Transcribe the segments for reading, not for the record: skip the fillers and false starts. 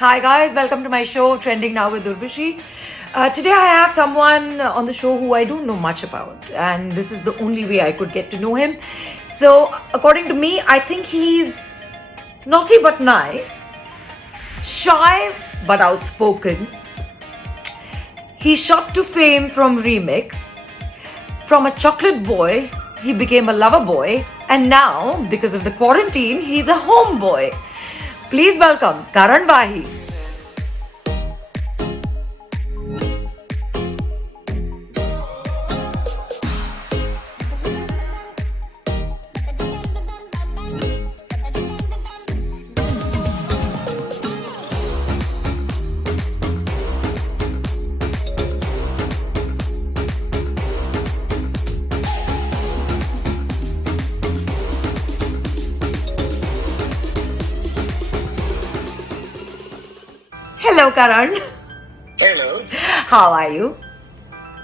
Hi guys, welcome to my show Trending Now with Urvashi. Today I have someone on the show who I don't know much about, and this is the only way I could get to know him. So, according to me, I think he's naughty but nice, shy but outspoken. He shot to fame from Remix. From a chocolate boy, he became a lover boy, and now, because of the quarantine, he's a homeboy. Please welcome Karan Wahi. Hello Karan. Hello. How are you?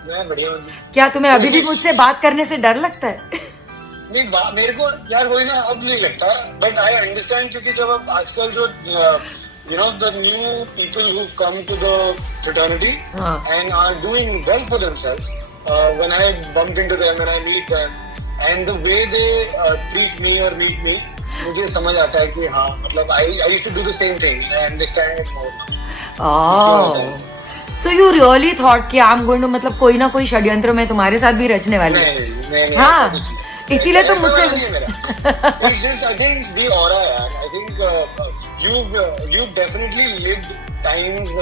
मैं बढ़िया हूँ जी। क्या तुम्हें अभी भी मुझसे बात करने से डर लगता है? नहीं, मेरे को यार वही ना, अब नहीं लगता, बट आई अंडरस्टैंड, क्योंकि जब अब आजकल जो the new people who come to the fraternity and are doing well for themselves, when I bump into them, when I meet them and the way they treat me और meet मी, मुझे समझ आता है कि हाँ, मतलब I used to do the same thing, I understand it more. Oh. So you really thought कि I'm going to मतलब कोई ना कोई षड्यंत्र में तुम्हारे साथ भी रचने वाली है? नहीं, हाँ, इसीलिए तो मुझसे It's just, I think the aura, यार. I think you've definitely lived times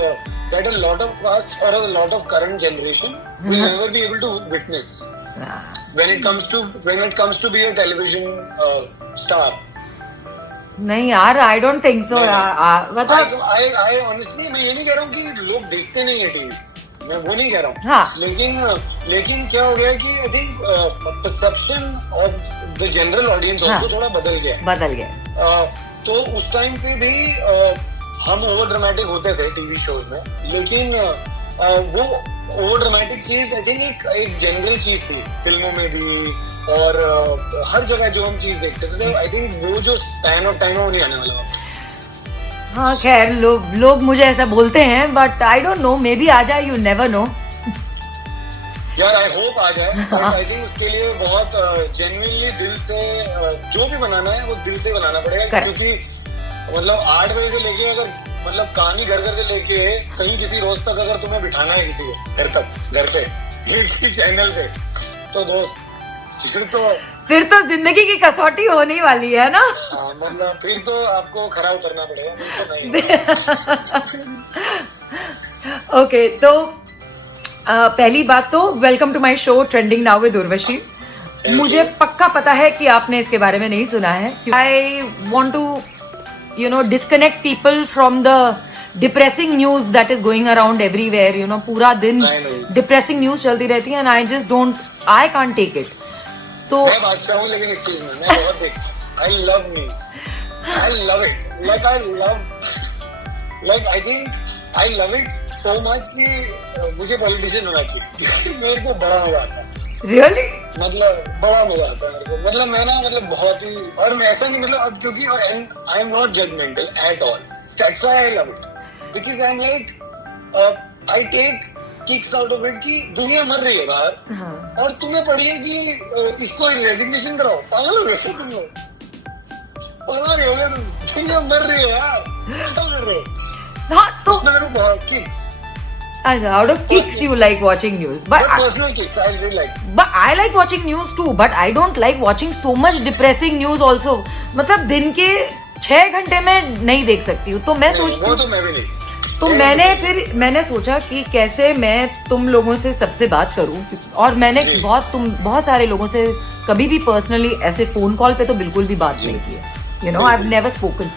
that a lot of us or a lot of current generation will never be able to witness. When it comes to be a television star. नहीं यार, I don't think so यार, मतलब I honestly, मैं ये नहीं कह रहा हूँ कि लोग देखते नहीं है टीवी, मैं वो नहीं कह रहा हूँ। हाँ. लेकिन क्या हो गया कि I think perception of the general audience also थोड़ा बदल गया। तो उस टाइम पे भी हम ओवर ड्रामेटिक होते थे टीवी शोज में, लेकिन वो ओवर ड्रामेटिक चीज आई थिंक एक जनरल चीज थी फिल्मों में भी, और हर जगह जो हम चीज देखते थे, आई थिंक वो जो स्पैन ऑफ टाइम है वो नहीं आने वाला वापस। हाँ खैर, लोग मुझे ऐसा बोलते हैं, but I don't know, maybe आ जाए, यू नेवर नो। यार आई होप आ जाए, बट आई थिंक उसके लिए बहुत जेन्युइनली दिल से जो भी बनाना है वो दिल से बनाना पड़ेगा, क्योंकि मतलब 8 बजे से लेके, अगर मतलब कहानी घर से लेके कहीं किसी रोज तक अगर तुम्हें बिठाना है किसी को घर पे एक ही चैनल पे, तो दोस्त फिर तो जिंदगी की कसौटी होने वाली है ना। मतलब फिर तो आपको खरा उतरना पड़ेगा, तो नहीं। ओके, तो पहली बात तो welcome to my show trending now with Urvashi. मुझे पक्का पता है कि आपने इसके बारे में नहीं सुना है। I want to disconnect people from the depressing news that is going around everywhere. पूरा दिन डिप्रेसिंग न्यूज चलती रहती है, and I can't take it. तो मैं बादशाह हूँ, लेकिन इस चीज में मैं बहुत देखता हूँ। I love news. I love it. I think I love it so much कि मुझे पॉलिटिशियन होना चाहिए। मेरे को बड़ा मजा आता है। Really? मतलब बड़ा मजा आता है मेरे को। मतलब मैं ना, मतलब बहुत ही, और मैं ऐसा नहीं, मतलब अब क्योंकि और I am not judgmental at all. That's why I love it. Because I'm like I take kicks out of it कि दुनिया मर रही है बाहर, और तुम्हें पड़ी है कि इसको रेजिग्नेशन कराओ। पागल हो गए तुम लोग, पागल हो गए तुम, दुनिया मर रही है यार, क्या कर रहे हो? हाँ, तो उसमें मेरे को बहुत kicks. Out of kicks, you like watching news, but personal kicks I really like. But I like watching news too, but I don't like watching so much depressing news also. मतलब दिन के 6 घंटे में नहीं देख सकती हूँ, तो मैं सोचती हूँ, तो मैं भी नहीं। तो मैंने सोचा कि कैसे मैं तुम लोगों से सबसे बात करूं, और मैंने बहुत सारे लोगों से कभी भी पर्सनली ऐसे फोन कॉल पे तो बिल्कुल भी बात नहीं की है। I have never spoken.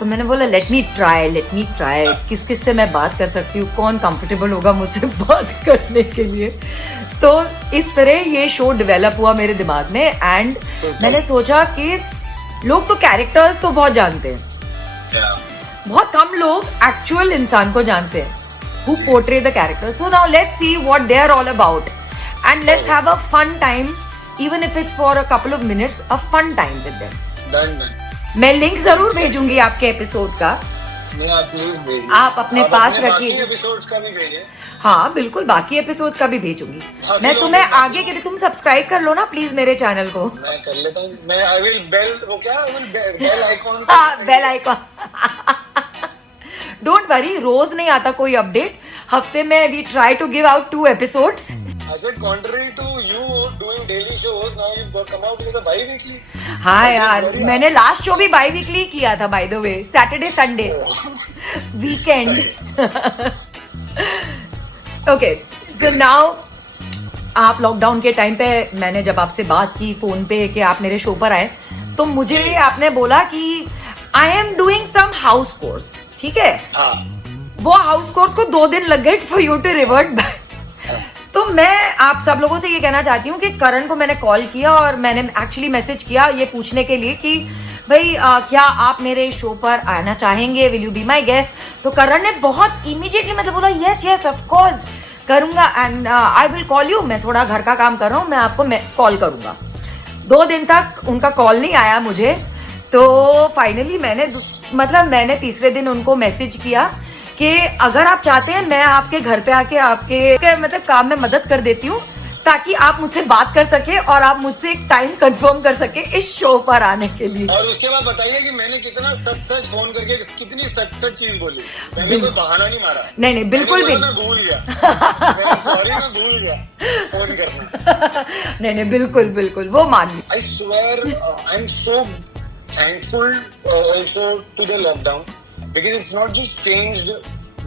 तो मैंने बोला लेट मी ट्राई किस से मैं बात कर सकती हूँ, कौन कंफर्टेबल होगा मुझसे बात करने के लिए। तो इस तरह ये शो डेवलप हुआ मेरे दिमाग में, एंड मैंने सोचा कि लोग तो कैरेक्टर्स तो बहुत जानते हैं, बहुत कम लोग एक्चुअल इंसान को जानते हैं who portray the characters. So now let's see what they are all about, and let's have a fun time, even if it's for a couple of minutes, a fun time with them. Done. मैं link जरूर भेजूंगी आपके episode का, नहीं, आप please भेजिए। आप अपने पास रखिए। बाकी एपिसोड्स का भी भेजिए। हाँ बिल्कुल, बाकी एपिसोड्स का भी भेजूंगी। हाँ, मैं तुम्हें आगे के लिए, तुम सब्सक्राइब कर लो ना प्लीज मेरे चैनल को। मैं कर लेता हूँ। मैं आई विल बेल, वो क्या बेल आइकॉन। हाँ बेल आइकॉन। डोंट वरी, रोज नहीं आता कोई अपडेट, हफ्ते में we try to give out 2 episodes. I said contrary to you doing daily shows, now you've come out with a bi-weekly. हाँ यार, मैंने लास्ट शो भी बाई वीकली किया था by the way, Saturday Sunday weekend. Okay, so now आप lockdown के time पे, मैंने जब आपसे बात की फोन पे कि आप मेरे शो पर आए, तो मुझे आपने बोला कि I am doing some house course, ठीक है? हाँ। वो हाउस कोर्स को 2 दिन लग गए for you to revert back. तो मैं आप सब लोगों से ये कहना चाहती हूँ कि करण को मैंने कॉल किया और मैंने एक्चुअली मैसेज किया ये पूछने के लिए कि भाई क्या आप मेरे शो पर आना चाहेंगे, will you be my guest? तो करण ने बहुत इमीडिएटली मतलब बोला यस यस ऑफ कोर्स करूंगा, and I will call you. मैं थोड़ा घर का काम कर रहा हूँ, मैं आपको कॉल करूंगा। 2 दिन तक उनका कॉल नहीं आया मुझे, तो फाइनली मैंने तीसरे दिन उनको मैसेज किया कि अगर आप चाहते हैं मैं आपके घर पे आके आपके मतलब काम में मदद कर देती हूँ, ताकि आप मुझसे बात कर सके और आप मुझसे एक टाइम कंफर्म कर सके इस शो पर आने के लिए। और उसके बाद बताइए कि मैंने कितना सच फोन करके कितनी सच चीज बोली। मैंने कोई बहाना नहीं मारा। नहीं बिल्कुल भी मैं भूल गया। सॉरी, मैं भूल गया फोन करना। नहीं बिल्कुल वो मान ली। I swear I am so thankful also to the lockdown, because it's not just changed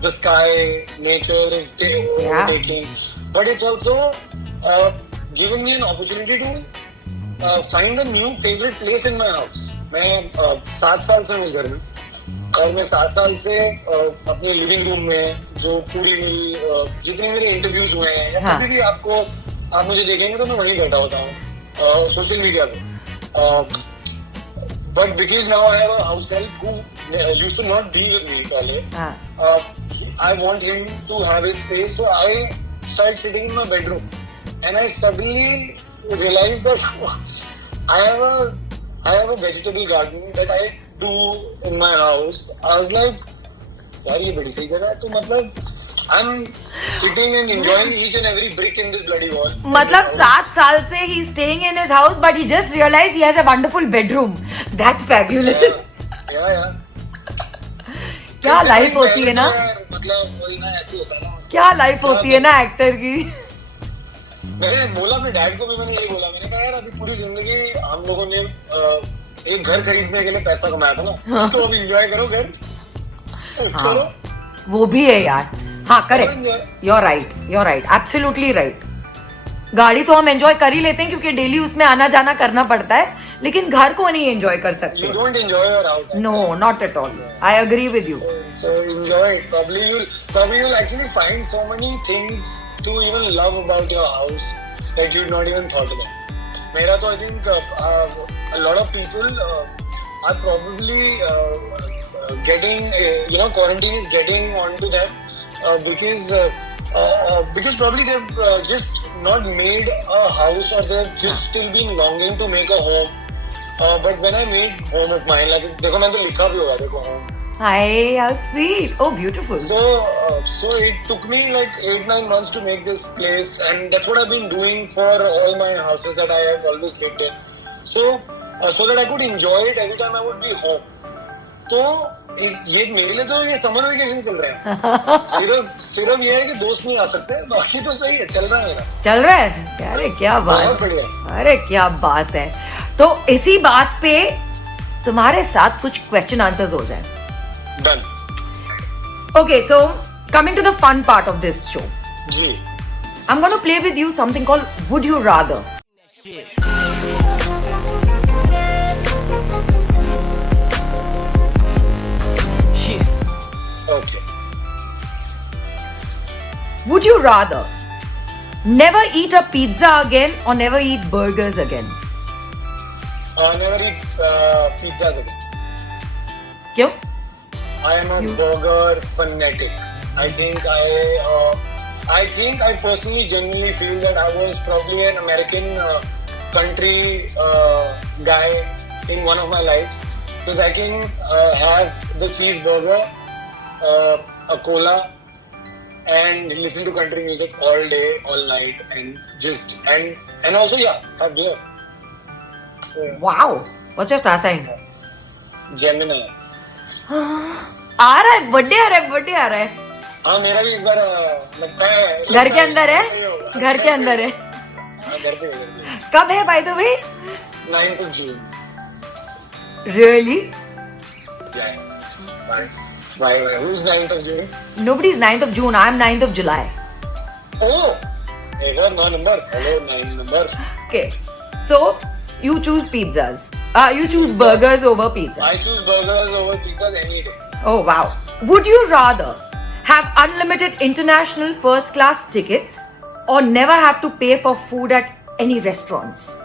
the sky, nature is taking, but it's also given me an opportunity to find a new favorite place in my house. मैं 7 साल से हूँ इस घर में, और मैं 7 साल से अपने लिविंग रूम में जो पूरी जितने मेरे इंटरव्यूज हुए हैं, या कभी भी आप मुझे देखेंगे तो मैं वहीं बैठा होता हूँ सोशल मीडिया पे। But because now I have a house help who used to not be with me पहले, I want him to have his space, so I started sitting in my bedroom, and I suddenly realized that I have a vegetable garden that I do in my house. I was like, यार ये बड़ी सही जगह है। तो मतलब I'm sitting and enjoying each and every brick in this bloody wall. मतलब 7 साल से he's staying in his house, but he just realized he has a wonderful bedroom. That's fabulous. Yeah. क्या लाइफ होती है ना, मतलब वही ना, ऐसे होता है ना, क्या लाइफ होती है ना एक्टर की। मैंने बोला अपने डैड को भी, मैंने ये बोला, मैंने कहा यार अभी पूरी जिंदगी हम लोगों ने एक घर खरीदने के लिए पैसा कमाया था ना, तो अभी एंजॉय करो घर। चलो वो भी है यार। हाँ correct, you're right, absolutely right। गाड़ी तो हम एंजॉय कर ही लेते हैं क्योंकि डेली उसमें आना जाना करना पड़ता है, लेकिन घर को नहीं एंजॉय कर सकते। You don't enjoy your house. No, not at all. I agree with you. So enjoy it. Probably you'll actually find so many things to even love about your house that you'd not even thought about. मेरा तो I think a lot of people are probably getting quarantine is getting onto them because probably they've just not made a house, or they've just still been longing to make a home. But when I made home of mine, like देखो मैंने तो लिखा भी होगा, देखो home. Hi, how sweet. Oh, beautiful. So it took me like 8-9 months to make this place, and that's what I've been doing for all my houses that I have always lived in. So that I could enjoy it every time I would be home. तो ये मेरे लिए तो ये summer vacation चल रहे हैं। सिर्फ ये है कि दोस्त नहीं आ सकते, बाकी तो सही है, चल रहा है मेरा। चल रहा है? अरे क्या बात, बहुत बढ़िया। अरे क्या बात है। तो इसी बात पे तुम्हारे साथ कुछ क्वेश्चन आंसर्स हो जाए। Done. Okay, so coming to the fun part of this show. Ji. I'm going to play with you something called Would You Rather. Okay. Would you rather never eat a pizza again or never eat burgers again? Never eat pizzas again. क्यों? I am a burger fanatic. I personally genuinely feel that I was probably an American country guy in one of my lives, because I can have the cheeseburger a cola and listen to country music all day, all night, and also have beer. Wow. What's your star sign? Gemini. आ रहा है birthday आ रहा है. हाँ मेरा भी इस बार लगता है. घर के अंदर है. घर के अंदर है. हाँ घर पे. कब है by the way? 9th of June. Really? Yeah. Why? Who's 9th of June? Nobody's 9th of June. I'm 9th of July. Oh. Ever no number. Hello 9 numbers. Okay. So you choose pizzas. You choose burgers over pizza. I choose burgers over pizzas any day. Oh wow. Would you rather have unlimited international first class tickets or never have to pay for food at any restaurants?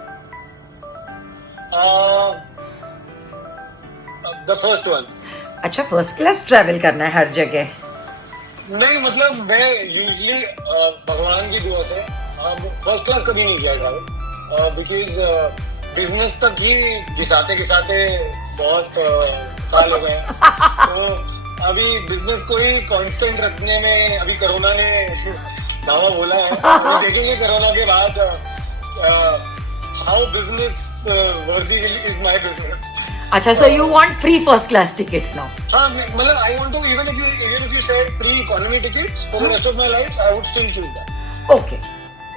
The first one. अच्छा first class travel करना है हर जगह. नहीं मतलब मैं usually भगवान की दुआ से फर्स्ट क्लास कभी नहीं किया ट्रैवल बिकॉज बिजनेस तक ही घिसाते बहुत साल हो गए. तो अभी बिजनेस को ही कांस्टेंट रखने में अभी कोरोना ने दावा बोला है. तो देखेंगे कोरोना के बाद हाउ बिजनेस वर्दी इज माय बिजनेस. अच्छा so you want free first class tickets now? हाँ मतलब I want to even if you said free economy tickets for the rest of my life I would still choose that. Okay.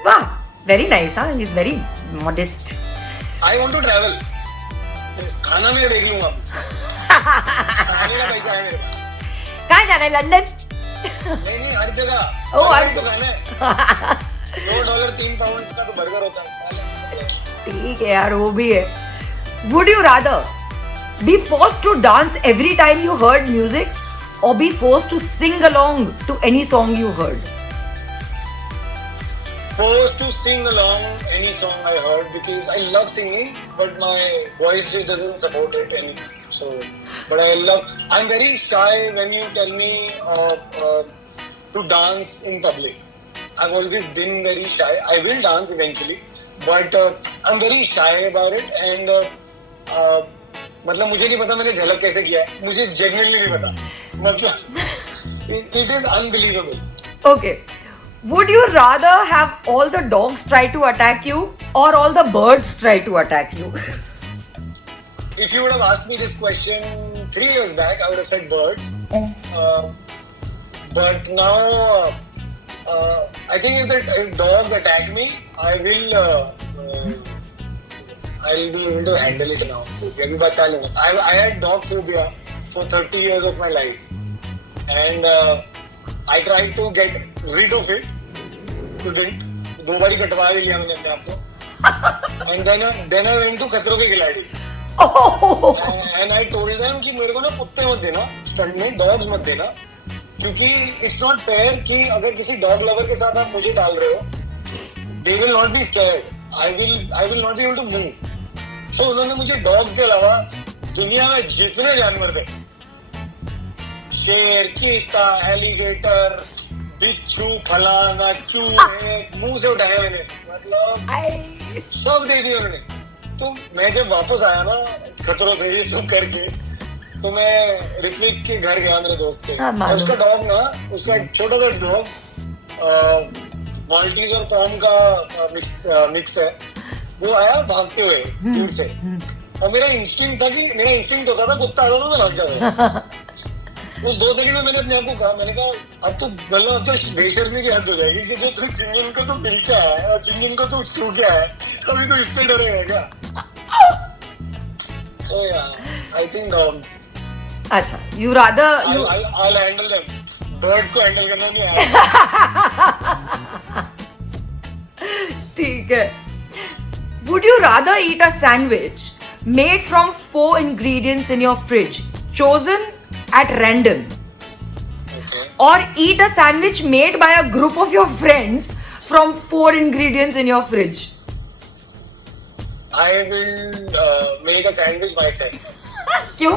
Wow. Very nice. Huh? He's very modest. I want to travel. खाना मैं देख लूँगा. खाने का पैसा है मेरे पास. कहाँ जाना है लंदन? नहीं हर जगह. हर तो खाना है. $2 $3 का तो बर्गर होता है. ठीक है यार वो भी है. Would you rather be forced to dance every time you heard music or be forced to sing along to any song you heard? Forced to sing along any song I heard because I love singing but my voice just doesn't support it and so but I'm very shy when you tell me to dance in public. I've always been very shy. I will dance eventually but I'm very shy about it and मतलब मुझे नहीं पता मैंने झलक कैसे किया है. मुझे genuinely नहीं पता. मतलब it is unbelievable. Okay. Would you rather have all the dogs try to attack you or all the birds try to attack you? If you would have asked me this question 3 years back, I would have said birds. But now, I think if dogs attack me, I'll be able to handle it now. I had dog phobia for 30 years of my life. And I tried to get rid of it. Couldn't. 2 बारी कटवा लिया मैंने अपने आप को. And then I went to खतरों के खिलाड़ी. And I told them कि मेरे को ना कुत्ते मत देना स्टंट में, डॉग्स मत देना क्योंकि इट्स नॉट फेयर कि अगर किसी डॉग लवर के साथ आप मुझे डाल रहे हो they will not be scared. I will not be able to move. So उन्होंने मुझे डॉग्स के अलावा दुनिया में जितने जानवर थे शेर, चीता, एलिगेटर, बिच्छू, फलाना, चूहे मुंह से उठाया मैंने. मतलब सब दे दिया मैंने. तो मैं जब वापस आया ना खतरों से ये सब करके तो मैं ऋत्विक के घर गया मेरे दोस्त के. और उसका डॉग ना उसका छोटा सा डॉग माल्टीज और पॉम का मिक्स है. वो आया भागते हुए दूर से और मेरा इंस्टिंक्ट होता था कुत्ता आता तो मैं भाग जाता. उस 2 दिन में मैंने अपने आप को कहा, मैंने कहा अब तो मतलब अब तो बेशर्मी की हद हो जाएगी कि जो जिन जिन को तो पीछा है और जिन जिन को तो छू गया है कभी तो इससे डरेगा क्या. So yeah, I think dogs. अच्छा, you rather I'll handle them. Birds को handle करना नहीं आया. ठीक है. Would you rather eat a sandwich made from 4 ingredients in your fridge, chosen at random, Okay. or eat a sandwich made by a group of your friends from 4 ingredients in your fridge? I will make a sandwich myself. क्यों?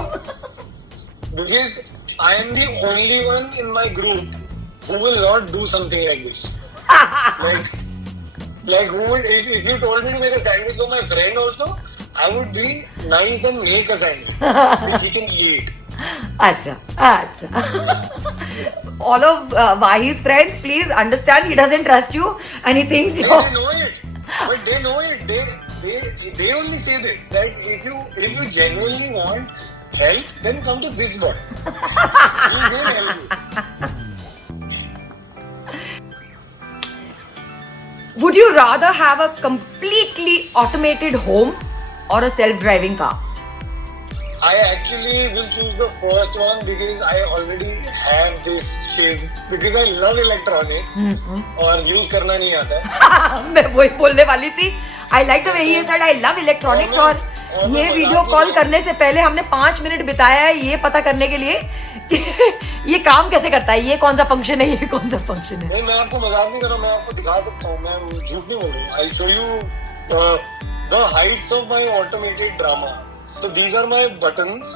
Because I am the only one in my group who will not do something like this. like who would, if you told me to make a sandwich for my friend also, I would be nice and make a sandwich which he can eat. Acha, acha. All of Wahi's friends, please understand, he doesn't trust you and he thinks They you're... know it, but they know it. They only say this, that if you genuinely want help, then come to this boy. He will help you. Would you rather have a completely automated home or a self-driving car? I actually will choose the first one because I already have this shiz, because I love electronics और use करना नहीं आता है. मैं वही बोलने वाली थी. I like the way he said I love electronics और ये वीडियो कॉल करने से पहले हमने 5 मिनट बिताया है ये पता करने के लिए कि ये काम कैसे करता है, ये कौन सा फंक्शन है, ये कौन सा फंक्शन है. नहीं, मैं आपको मजाक नहीं कर रहा, मैं आपको दिखा सकता हूँ, मैं झूठ नहीं बोल रहा हूँ. I'll show you the heights of my automated drama. So these are my buttons.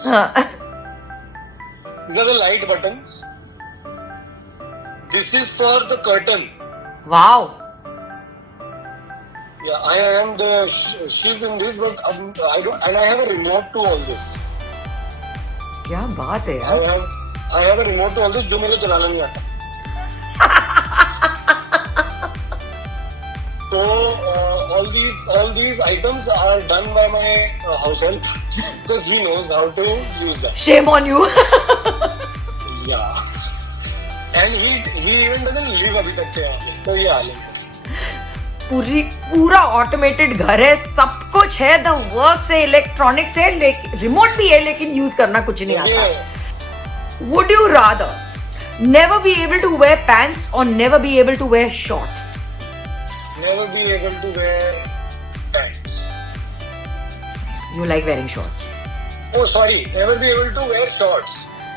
These are the light buttons. This is for the curtain. Wow. Yeah, I am the she's in this, but I don't, and I have a remote to all this. क्या बात है यार. I have a remote to all this जो मेरे चलाना नहीं आता. So all these items are done by my house help because he knows how to use them. Shame on you. Yeah. And he even doesn't live अभी तक के यहाँ पे, तो ये हाल है. पूरा ऑटोमेटेड घर है, सब कुछ है, द वर्क से इलेक्ट्रॉनिक से, रिमोट भी है लेकिन यूज करना कुछ नहीं आता. Would you rather never be able to wear pants और never be able to wear shorts? Never be able to wear pants. You like wearing shorts? Oh, sorry. Never be able to wear shorts.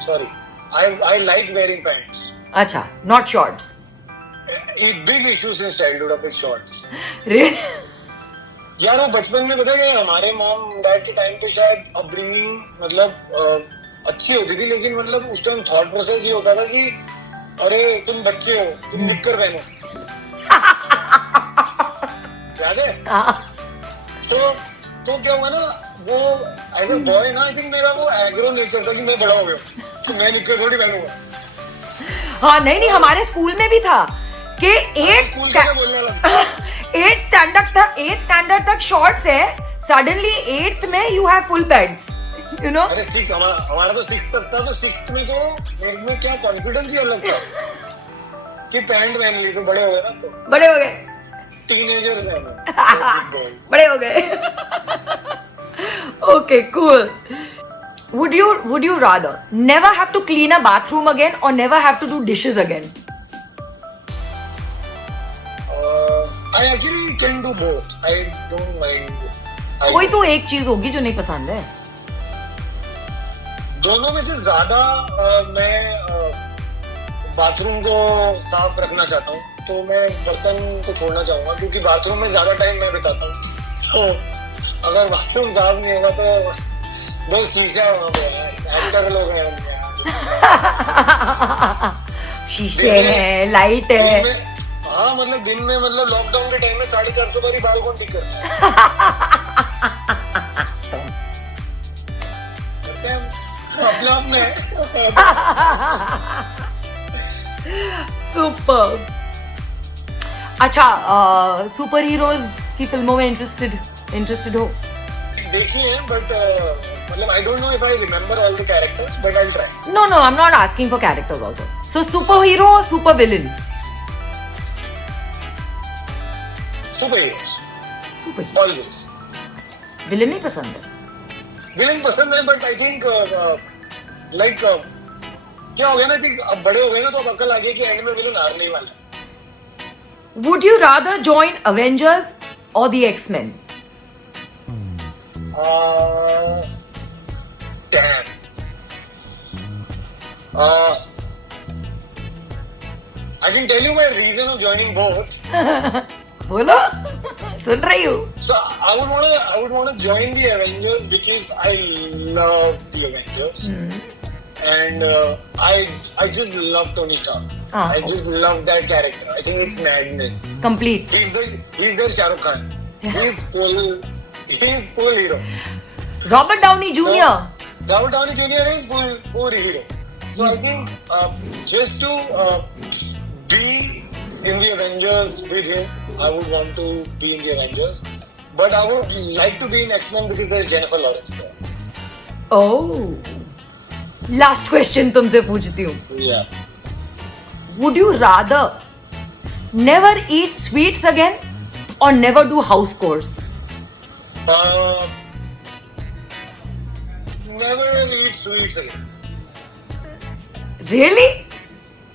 Sorry. I like wearing pants. अच्छा, not shorts. Big issue since childhood of shorts. Really? यार वो बचपन में पता है हमारे mom dad के time पे शायद अपब्रिंगिंग मतलब अच्छी होती थी, लेकिन मतलब उस टाइम थॉट प्रोसेस ये होता था कि अरे तुम बच्चे हो, तुम निक्कर पहनो. याद है? तो क्या हुआ ना, वो एज अ बॉय ना, आई थिंक मेरा वो एग्रो नेचर था कि मैं बड़ा हो गया कि मैं निक्कर थोड़ी पहनूंगा. हाँ नहीं, हमारे स्कूल में भी था कि 8th स्टैंडर्ड तक शॉर्ट्स है, सडनली 8th में you have full pants, you know. अरे 6 हमारा तो 6th तक था, तो 6th में तो मेरे में क्या कॉन्फिडेंस ही अलग था कि पैंट पहन ली, तो बड़े हो गए ना, तो बड़े हो गए, टीनेजर्स हैं. बड़े हो गए. Okay, cool. Would you rather never have to clean a bathroom again or never have to do dishes again? I actually can do both. I don't mind. कोई तो एक चीज होगी जो नहीं पसंद है. दोनों में से ज्यादा मैं बाथरूम को साफ रखना चाहता हूँ, तो मैं बर्तन को छोड़ना चाहूंगा क्योंकि बाथरूम में ज्यादा टाइम मैं बिताता हूँ. तो अगर बाथरूम साफ नहीं होगा तो बस शीशा वहाँ पे एक्टर लोग हैं. शीशे हैं, लाइट है. हाँ मतलब दिन में, मतलब लॉकडाउन के टाइम में 450 बार ही बाल कौन ठीक करते हैं अपने आप में. सुपर. अच्छा, सुपर हीरोज की फिल्मों में इंटरेस्टेड हो? देखी है, बट मतलब I don't know if I remember all the characters, but I'll try. No, I'm not asking for characters also. So superhero or super villain? Superheroes. Superhero. Always. Villain नहीं पसंद है? Villain पसंद है, but I think like क्या हो गया ना कि अब बड़े हो गए ना, तो अब अक्ल आ गई कि एंड में विलन हारने ही वाला है. Would you rather join Avengers or the X-Men? Damn. I can tell you my reason of joining both. बोलो, सुन रही हूँ. So I would want to join the Avengers because I love the Avengers. And I just love Tony Stark. I just love that character. I think it's madness. Complete. He's the Shah Rukh Khan. He's full hero. Robert Downey Jr. Robert Downey Jr. is full hero. So I think just to be in the Avengers with him, I would want to be in the Avengers. But I would like to be in X-Men because there's Jennifer Lawrence there. Oh. Last question तुमसे पूछती हूँ. Yeah. Would you rather never eat sweets again or never do house chores? Never eat sweets again. Really?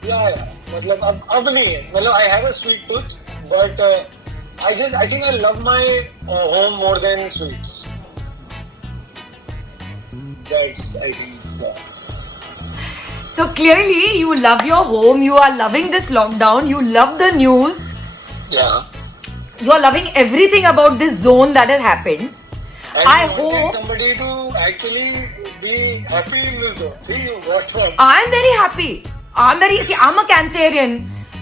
Yeah. मतलब अब नहीं है. मतलब I have a sweet tooth, but I think I love my home more than sweets. That's I think. So clearly you love your home, you are loving this lockdown, you love the news, Yeah. you are loving everything about this zone that has happened. And I you wanted hope- somebody to actually be happy in this zone. See what fun. I'm very happy. I'm a Cancerian.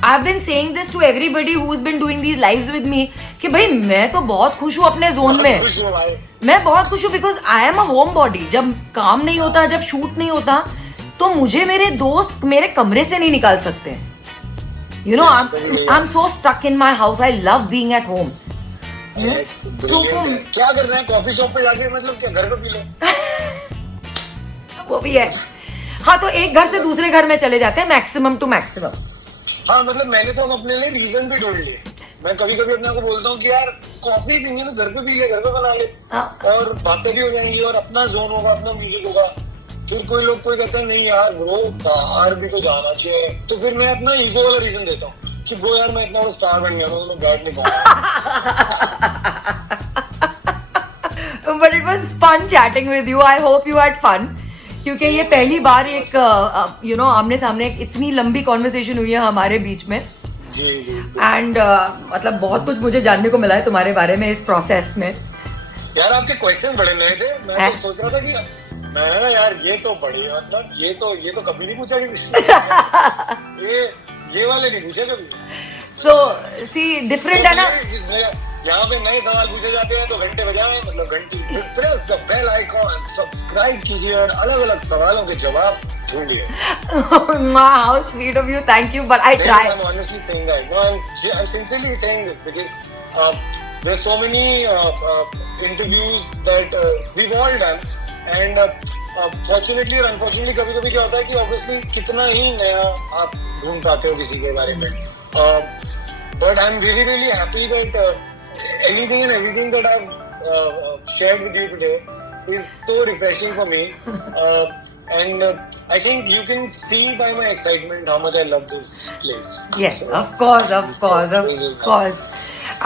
I've been saying this to everybody who's been doing these lives with me कि भाई मैं तो बहुत खुश हूँ अपने zone में. खुश हूँ भाई. मैं बहुत खुश हूँ because I am a home body. जब काम नहीं होता, जब शूट नहीं होता, तो मुझे मेरे दोस्त मेरे कमरे से नहीं निकाल सकते. You know I am so stuck in my house. I love being at home. That's brilliant है. क्या कर रहे हैं कॉफी शॉप पे जाके मतलब क्या घर पे पी लो. वो भी है. हाँ, तो एक घर से दूसरे घर में चले जाते हैं मैक्सिमम टू मैक्सिमम. हाँ मतलब मैंने तो अपने लिए रीजन भी ढूंढ लिए. मैं कभी कभी अपने को बोलता हूँ कि यार कॉफी पीएंगे तो घर पे पी ले, घर पे बना ले, और बातें भी हो जाएंगी और अपना जोन होगा, अपना म्यूजिक होगा. फिर कोई लोग कोई कहते हैं नहीं यार ब्रो बाहर भी तो जाना चाहिए, तो फिर मैं अपना ईगो वाला रीजन देता हूँ कि ब्रो यार मैं इतना बड़ा स्टार बन गया तो मैं बैठ नहीं पाऊंगा. But it was fun chatting with you. I hope you had fun, क्योंकि ये पहली बार एक यू नो आमने सामने एक इतनी लंबी कॉन्वर्सेशन हुई है हमारे बीच में. जी. एंड मतलब बहुत कुछ मुझे जानने को मिला है तुम्हारे बारे में इस प्रोसेस में. यार आपके क्वेश्चन बड़े नए थे. मैं तो सोच रहा था कि मैं ना यार ये तो बड़ी मतलब ये तो कभी नहीं पूछा किसी ने. ये वाले नहीं पूछे कभी. सो सी डिफरेंट है ना. यहाँ पे नए सवाल पूछे जाते हैं तो घंटे बजाएं, मतलब घंटे. Press the bell icon, subscribe कीजिए और अलग अलग सवालों के जवाब ढूंढिए. How sweet of you. Thank you, but I try. I'm honestly saying that. No, I'm sincerely saying this because there's so many interviews that we've all done, and fortunately or unfortunately कभी-कभी क्या होता है कि obviously कितना ही नया आप ढूंढ पाते हो किसी के बारे में. But I'm really happy that anything and everything that I've shared with you today is so refreshing for me. And I think you can see by my excitement how much I love this place. Yes, So, of course.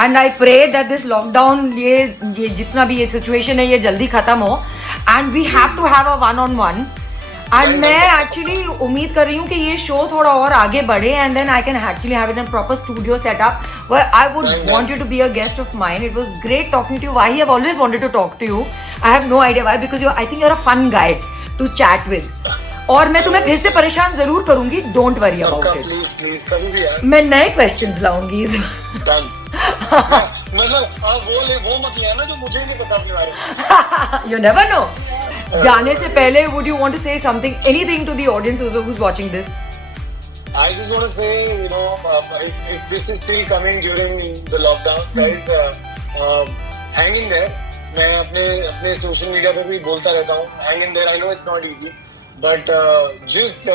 And I pray that this lockdown, ये जितना भी ये situation है ये जल्दी खत्म हो. And we have to have a one-on-one. And मैं एक्चुअली उम्मीद कर रही हूँ कि ये शो थोड़ा और आगे बढ़े and then I can actually have it in a proper studio setup where I would want you to be a guest of mine. It was great talking to you. I have always wanted to talk to you. I have no idea why, because I think you're a fun guy to chat with. और मैं तुम्हें फिर से परेशान जरूर करूंगी. Don't worry about it. Please, कभी भी यार. मैं नए questions लाऊंगी. मतलब आप वो मत लेना जो मुझे नहीं पता अपने बारे में. You never know. जाने से पहले would you want to say something, anything to the audience who's watching this? I just want to say, you know, if this is still coming during the lockdown, guys, hang in there. मैं अपने social media पे भी बोलता रहता हूँ. Hang in there. I know it's not easy, but just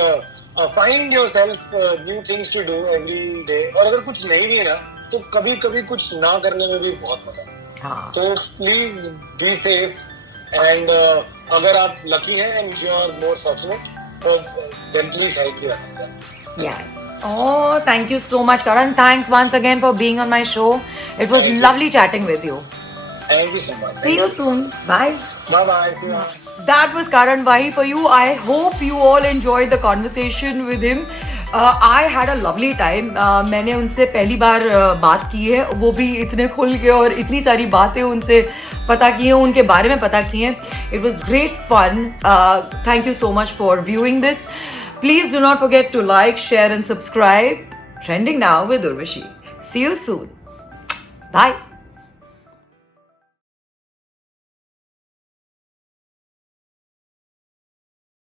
find yourself new things to do every day. और अगर कुछ नहीं भी है ना, तो कभी कुछ ना करने में भी बहुत मजा. हाँ. तो please be safe. And अगर आप lucky हैं and you are more fortunate, then please help your friends. Yeah. Oh, thank you so much, Karan. Thanks once again for being on my show. It was lovely chatting with you. Thank you so much. See you soon. Bye. Bye. See you. That was Karan Wahi for you. I hope you all enjoyed the conversation with him. I had a lovely time. मैंने उनसे पहली बार बात की है, वो भी इतने खुल के और इतनी सारी बातें उनसे पता की हैं, उनके बारे में पता की हैं. It was great fun. Thank you so much for viewing this. Please do not forget to like, share and subscribe. Trending Now with Urvashi. See you soon. Bye.